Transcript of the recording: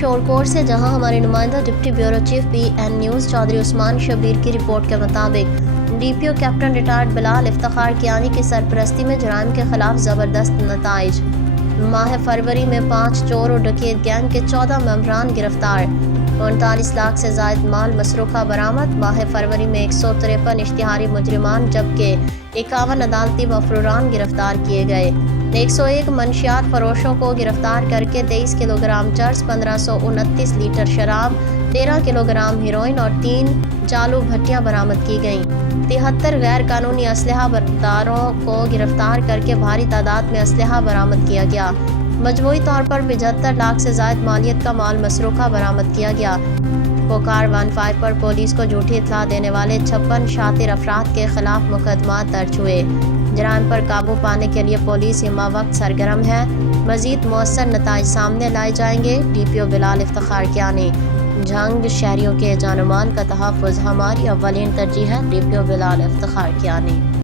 शोरकोट से, जहां हमारे नुमाइंदा deputy bureau chief BN news Chaudhry Usman Shabbir की रिपोर्ट के मुताबिक DPO captain retired Bilal Iftikhar Kiyani की सरपरस्ती में जराइम के खिलाफ ज़बरदस्त नताइज। माह फरवरी में 5 चोर और डकैत गैंग के 14 मेंबरान गिरफ्तार। 39 लाख से ज़ायद माल मसरूक़ा बरामद। माह फरवरी में 153 इश्तिहारी मुजरिमान जबकि 51 अदालती मफरूरान गिरफ्तार किए गए। 101 मंशियात फरोशों को गिरफ्तार करके 23 किलोग्राम चर्स, 1529 लीटर शराब, 13 किलोग्राम हीरोइन और 3 चालू भट्टियां बरामद की गईं। 73 गैर कानूनी असलहा बरदारों को गिरफ्तार करके भारी तादाद में असलहा बरामद किया गया। मजमूई तौर पर 75 लाख से ज़ायद मालियत का माल मसरूक़ा बरामद किया गया। पोकार 15 पर पुलिस को झूठी इत्तला देने वाले 56 शातिर अफराद के खिलाफ मुकदमा दर्ज हुए। जराइम पर काबू पाने के लिए पुलिस हिमा वक्त सरगर्म है। मज़ीद मौसर नताइज सामने लाए जाएंगे। DPO बिलाल इफ्तिखार कियानी जंग शहरियों के जान माल का तहफ़्फ़ुज़ हमारी अव्वलीन तरजीह है। DPO बिलाल इफ्तिखार कियानी।